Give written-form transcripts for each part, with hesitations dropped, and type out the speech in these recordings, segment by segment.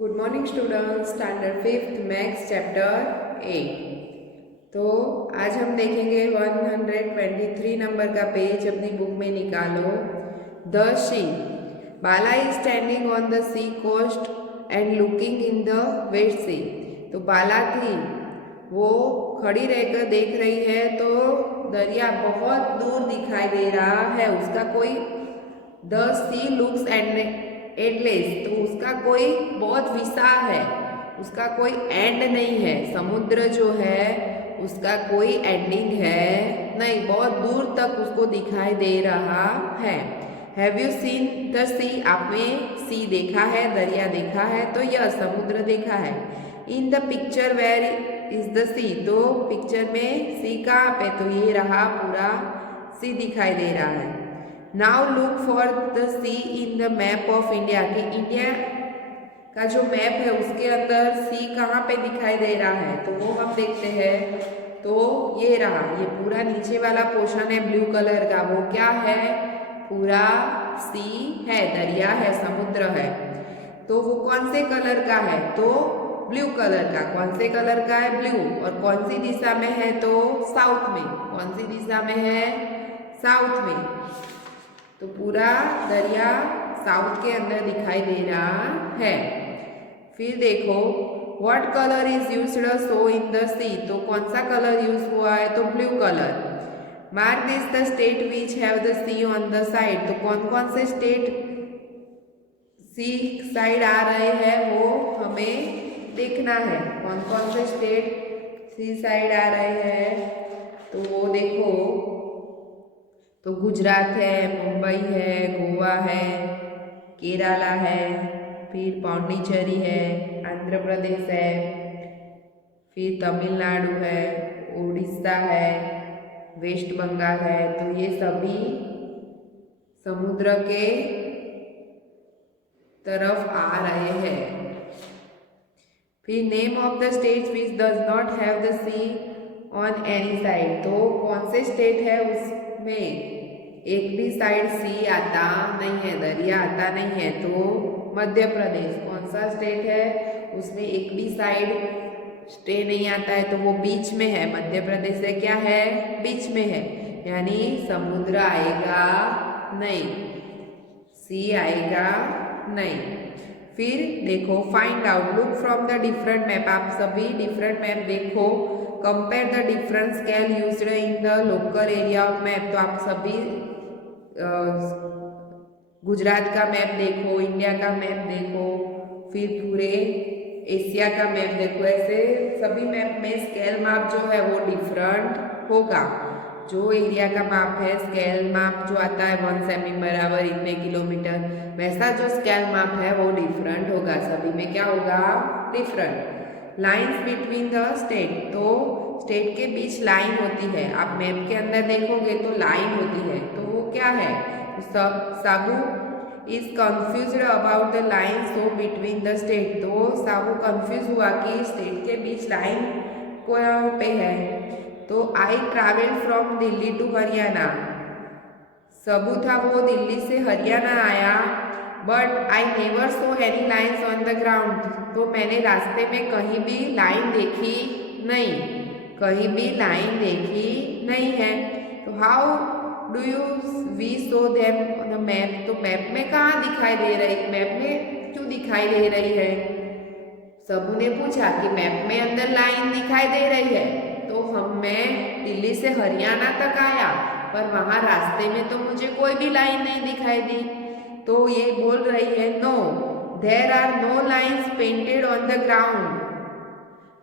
Good morning student, standard fifth maths chapter 8। तो आज हम देखेंगे 123 नंबर का पेज अपनी बुक में निकालो। The sea Bala is standing on the sea coast and looking in the west sea. तो बाला थी, वो खड़ी रहकर देख रही है तो दरिया बहुत दूर दिखाई दे रहा है। उसका कोई द सी लुक्स एंडलेस, तो उसका कोई बहुत विशाल है, उसका कोई एंड नहीं है। समुद्र जो है उसका कोई एंडिंग है नहीं, बहुत दूर तक उसको दिखाई दे रहा है। हैव यू सीन द सी? आपने सी देखा है, दरिया देखा है? तो यह समुद्र देखा है। In the picture where is the sea? तो पिक्चर में सी कहाँ पे? तो ये रहा, पूरा सी दिखाई दे रहा है। Now look for the sea in the map of India, कि इंडिया का जो मैप है उसके अंदर सी कहाँ पे दिखाई दे रहा है, तो वो हम देखते हैं। तो ये रहा, ये पूरा नीचे वाला पोर्शन है ब्लू कलर का, वो क्या है? पूरा सी है, दरिया है, समुद्र है। तो वो कौन से कलर का है? तो ब्लू कलर का। कौन से कलर का है? ब्लू। और कौन सी दिशा में है? तो साउथ में। कौन सी दिशा में है? साउथ में। तो पूरा दरिया साउथ के अंदर दिखाई दे रहा है। फिर देखो, what colour is used so in the sea? तो कौन सा कलर यूज हुआ है? तो blue colour. Mark this the state which have the sea on the side. तो कौन कौन से स्टेट सी साइड आ रहे हैं वो हमें देखना है। कौन कौन से स्टेट सी साइड आ रहे हैं तो वो देखो, तो गुजरात है, मुंबई है, गोवा है, केरला है, फिर पौंडीचेरी है, आंध्र प्रदेश है, फिर तमिलनाडु है, उड़ीसा है, वेस्ट बंगाल है। तो ये सभी समुद्र के तरफ आ रहे हैं। फिर name of the states which does not have the sea on any side. तो कौन से स्टेट है उसमें एक भी साइड सी आता नहीं है, दरिया आता नहीं है? तो मध्य प्रदेश। कौन सा स्टेट है उसमें एक भी साइड स्टे नहीं आता है? तो वो बीच में है। मध्य प्रदेश से क्या है? बीच में है, यानी समुद्र आएगा नहीं, सी आएगा नहीं। फिर देखो, find out, look from the different map. आप सभी डिफरेंट मैप देखो। Compare the different scale used in the local area of map. तो आप सभी गुजरात का मैप देखो, इंडिया का मैप देखो, फिर पूरे एशिया का मैप देखो। ऐसे सभी मैप में स्केल माप जो है वो डिफरेंट होगा। जो एरिया का माप है, स्केल माप जो आता है 1 सेमी बराबर इतने किलोमीटर, वैसा जो स्केल माप है वो डिफरेंट होगा। सभी में क्या होगा? Different. Lines between the state. तो स्टेट के बीच लाइन होती है। आप मैप के अंदर देखोगे तो लाइन होती है, तो वो क्या है? Sabu is confused about the line so between the state. तो साबू कंफ्यूज हुआ कि स्टेट के बीच लाइन कहाँ पे है। तो I travel from Delhi to Haryana. सबू था, वो दिल्ली से हरियाणा आया। But I never saw any lines on the ground. तो मैंने रास्ते में कहीं भी लाइन देखी नहीं, कहीं भी लाइन देखी नहीं है। तो how do you we saw them on the map? तो मैप में कहाँ दिखाई दे रही, मैप में क्यों दिखाई दे रही है? सबू ने पूछा कि मैप में अंदर लाइन दिखाई दे रही है, तो मैं दिल्ली से हरियाणा तक आया पर वहाँ रास्ते में तो मुझे कोई भी लाइन नहीं दिखाई दी। तो ये बोल रही है, no there are no lines painted on the ground.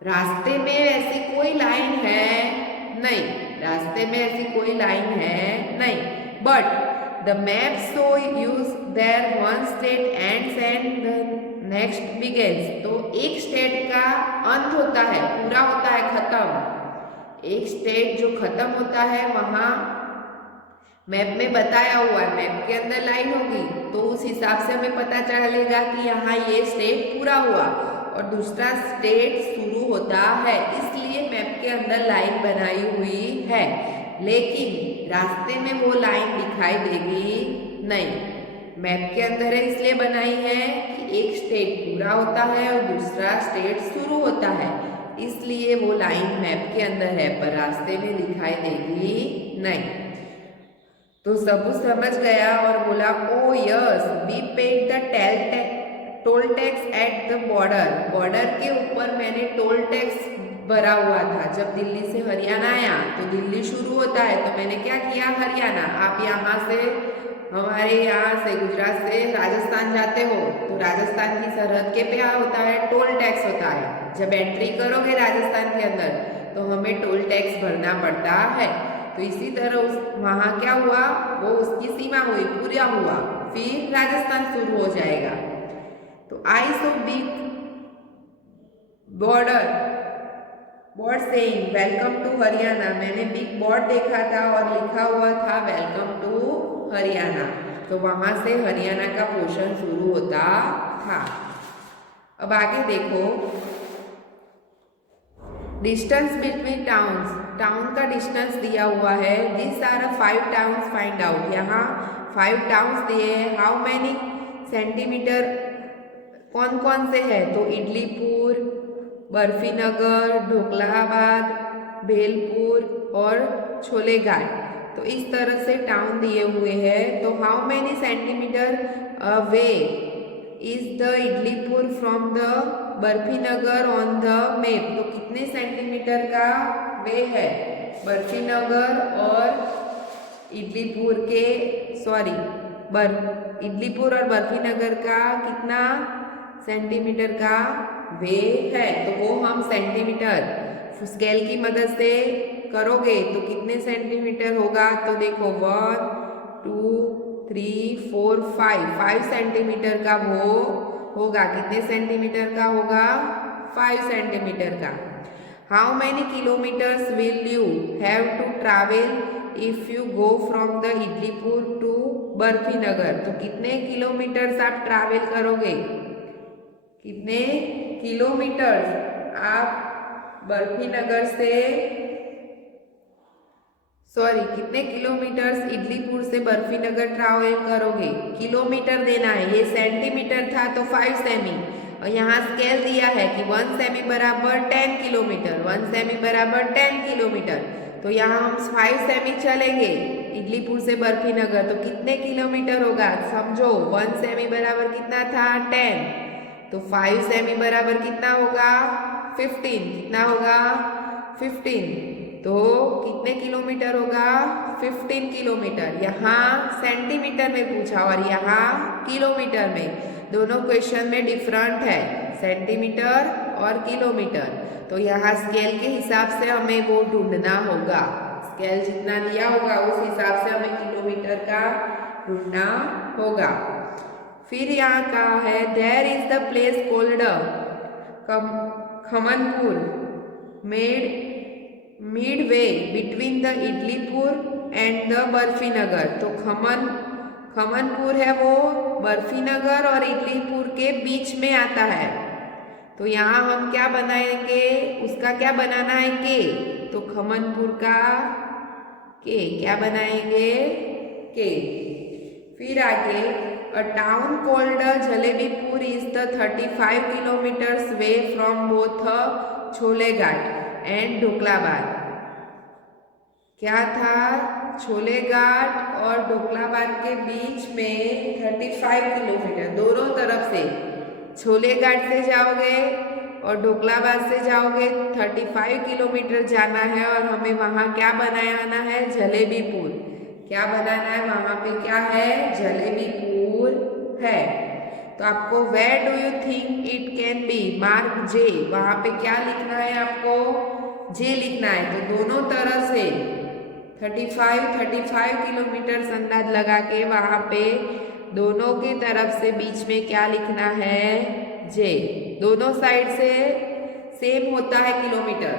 रास्ते में ऐसी कोई लाइन है नहीं, रास्ते में ऐसी कोई लाइन है नहीं। But the map show use their one state ends and the next begins. तो एक स्टेट का अंत होता है, पूरा होता है, खत्म। एक स्टेट जो खत्म होता है वहाँ मैप में बताया हुआ है, मैप के अंदर लाइन होगी तो उस हिसाब से हमें पता चलेगा कि यहाँ ये स्टेट पूरा हुआ और दूसरा स्टेट शुरू होता है, इसलिए मैप के अंदर लाइन बनाई हुई है। लेकिन रास्ते में वो लाइन दिखाई देगी नहीं। मैप के अंदर है इसलिए बनाई है कि एक स्टेट पूरा होता है और दूसरा स्टेट शुरू होता है, इसलिए वो लाइन मैप के अंदर है पर रास्ते में दिखाई देगी नहीं। तो सबू समझ गया और बोला oh yes we paid the toll tax at the border. Border के ऊपर मैंने टोल टैक्स भरा हुआ था। जब दिल्ली से हरियाणा आया तो दिल्ली शुरू होता है तो मैंने क्या किया हरियाणा। आप यहाँ से हमारे यहाँ से गुजरात से राजस्थान जाते हो तो राजस्थान की सरहद के पे होता है टोल टैक्स होता है। जब एंट्री करोगे राजस्थान के अंदर तो हमें टोल टैक्स भरना पड़ता है। तो इसी तरह वहाँ क्या हुआ, वो उसकी सीमा हुई, पूरा हुआ, फिर राजस्थान शुरू हो जाएगा। तो I saw big board saying welcome to Haryana. मैंने बिग बोर्ड देखा था और लिखा हुआ था वेलकम टू हरियाणा। तो वहां से हरियाणा का पोर्शन शुरू होता था। अब आगे देखो डिस्टेंस बिटवीन टाउन्स। टाउन का डिस्टेंस दिया हुआ है। This are 5 towns find out. यहाँ 5 टाउन्स दिए हैं। हाउ मैनी सेंटीमीटर, कौन कौन से है तो इडलीपुर, बर्फीनगर, ढोकलाबाद, भेलपुर और छोलेघाट। तो इस तरह से टाउन दिए हुए हैं। तो how many centimetre away is the Idlipur from the Barfinagar on the map. तो कितने सेंटीमीटर का वे है बर्फीनगर और इडलीपुर के इडलीपुर और बर्फीनगर का कितना सेंटीमीटर का वे है। तो वो हम सेंटीमीटर स्केल की मदद से करोगे तो कितने सेंटीमीटर होगा। तो देखो 1 2 3 4 5 सेंटीमीटर का वो होगा। कितने सेंटीमीटर का होगा 5 सेंटीमीटर का। How many kilometres will you have to travel if you go from the Idlipur to Barfinagar. तो कितने किलोमीटर्स आप ट्रैवल करोगे, कितने किलोमीटर्स आप बर्फीनगर से कितने किलोमीटर्स इडलीपुर से बर्फीनगर ट्रैवल करोगे। किलोमीटर देना है, ये सेंटीमीटर था तो 5 सेमी और यहाँ स्केल दिया है कि 1 सेमी बराबर 10 किलोमीटर, 1 सेमी बराबर 10 किलोमीटर। तो यहाँ हम 5 सेमी चलेंगे इडलीपुर से बर्फीनगर। तो कितने किलोमीटर होगा समझो। 1 सेमी बराबर कितना था 10, तो 5 सेमी बराबर कितना होगा 15। कितना होगा 15। तो कितने किलोमीटर होगा 15 किलोमीटर। यहाँ सेंटीमीटर में पूछा और यहाँ किलोमीटर में, दोनों क्वेश्चन में डिफरेंट है सेंटीमीटर और किलोमीटर। तो यहाँ स्केल के हिसाब से हमें वो ढूंढना होगा। स्केल जितना दिया होगा उस हिसाब से हमें किलोमीटर का ढूंढना होगा। फिर यहाँ कहा है there is the place called Khamanpur midway between the Idlipur and the Barfinagar. तो खमनपुर है वो बर्फीनगर और इडलीपुर के बीच में आता है। तो यहाँ हम क्या बनाएंगे, उसका क्या बनाना है के। तो खमनपुर का के क्या बनाएंगे के। फिर आगे a town called Jalebipur is the 35 kilometres way from both Choleghat and Dhoklabad. क्या था छोलेघाट और ढोकलाबाद के बीच में 35 किलोमीटर, दोनों तरफ से छोलेघाट से जाओगे और ढोकलाबाद से जाओगे 35 किलोमीटर जाना है। और हमें वहाँ क्या बनाना है जलेबीपुर। क्या बनाना है वहाँ पे क्या है जलेबीपुर है। तो आपको where do you think it can be mark J. वहाँ पे क्या लिखना है आपको जे लिखना है। तो दोनों तरह से 35 किलोमीटर अंदाज लगा के वहाँ पे दोनों की तरफ से बीच में क्या लिखना है जे। दोनों साइड से सेम होता है किलोमीटर।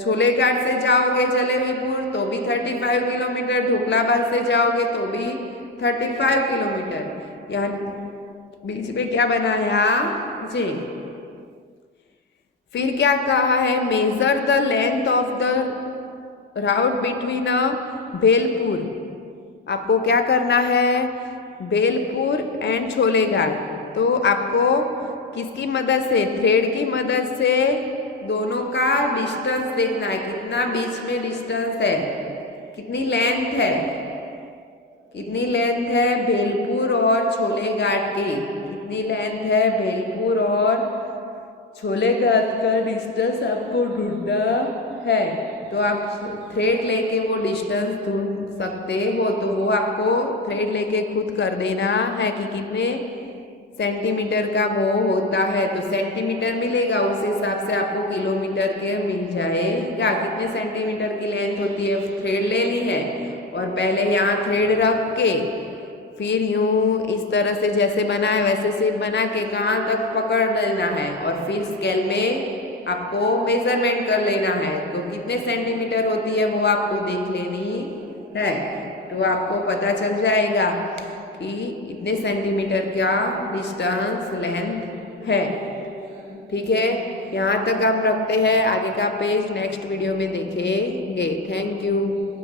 छोलेघाट से जाओगे जलेबीपुर तो भी 35 किलोमीटर, ढोकलाबाद से जाओगे तो भी 35 किलोमीटर। यहाँ बीच में क्या बना है यहाँ जी। फिर क्या कहा है measure the length of the route between Bhelpur. आपको क्या करना है भेलपुर एंड छोलेघाट। तो आपको किसकी मदद से, थ्रेड की मदद से दोनों का डिस्टेंस देखना है, कितना बीच में डिस्टेंस है, कितनी लेंथ है, कितनी लेंथ है भेलपुर और छोलेघाट की, कितनी लेंथ है भेलपुर और छोलेघाट का डिस्टेंस आपको ढूंढना है। तो आप थ्रेड लेके वो डिस्टेंस ढूंढ सकते हो। तो वो आपको थ्रेड लेके खुद कर देना है कि कितने सेंटीमीटर का वो होता है। तो सेंटीमीटर मिलेगा, उस हिसाब से आपको किलोमीटर के मिल जाएगा। कितने सेंटीमीटर की लेंथ होती है, थ्रेड लेनी है और पहले यहाँ थ्रेड रख के फिर यूं इस तरह से जैसे बनाए वैसे शेप बना के कहाँ तक पकड़ लेना है और फिर स्केल में आपको मेजरमेंट कर लेना है। तो कितने सेंटीमीटर होती है वो आपको देख लेनी है। तो आपको पता चल जाएगा कि इतने सेंटीमीटर का डिस्टेंस लेंथ है। ठीक है, यहाँ तक आप रखते हैं, आगे का पेज नेक्स्ट वीडियो में देखेंगे। Thank you.